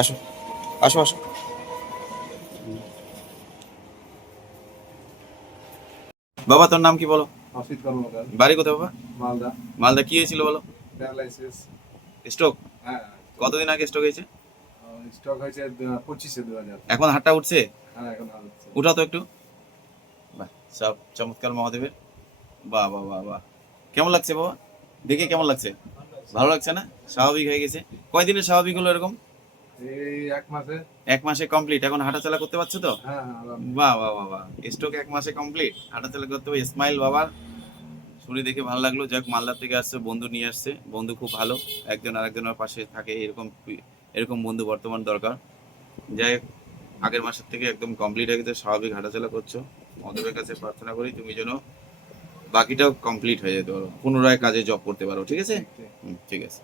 আসো আসো আসো। বাবা তোর নাম কি বলো? অসিত কর্মকার, বাড়ি কোথায় বাবা? মালদা। মালদা। কি হয়েছিল বলো? প্যারালাইসিস। স্ট্রোক? হ্যাঁ। কতদিন আগে স্ট্রোক হয়েছে? স্ট্রোক হয়েছে 25/2000। এখন হাতটা উঠছে? হ্যাঁ, এখন ভালো হচ্ছে। উঠাও তো একটু। বাহ, সব চমৎকার মহাদেবের। বাহ বাহ বাহ বাহ। কেমন লাগছে বাবা? দেখে কেমন লাগছে? ভালো লাগছে না? স্বাভাবিক হয়ে গেছে? কয়দিনে স্বাভাবিক হলো এরকম? এই 1 মাসে। 1 মাসে কমপ্লিট? এখন হাঁটাচলা করতে পারছো তো? হ্যাঁ, হ্যাঁ, আলহামদুলিল্লাহ। বাহ বাহ বাহ বাহ। স্ট্রোক 1 মাসে কমপ্লিট, হাঁটাচলা করতে হবে। স্মাইল বাবার। শুনে দেখে ভালো লাগলো। যাক, মালদা থেকে আসছে, বন্ধু নিয়ে আসছে, বন্ধু খুব ভালো। একজন আরেকজনের পাশে থাকে, এরকম এরকম বন্ধু বর্তমান দরকার। যাই হোক, আগের মাসের থেকে একদম কমপ্লিট হয়ে গেছে, স্বাভাবিক হাঁটাচলা করছো। মহাদেবের কাছে প্রার্থনা করি তুমি যেন বাকিটাও কমপ্লিট হয়ে যেতে পারো, পুনরায় কাজে জব করতে পারো। ঠিক আছে? ঠিক ঠিক। ঠিক আছে।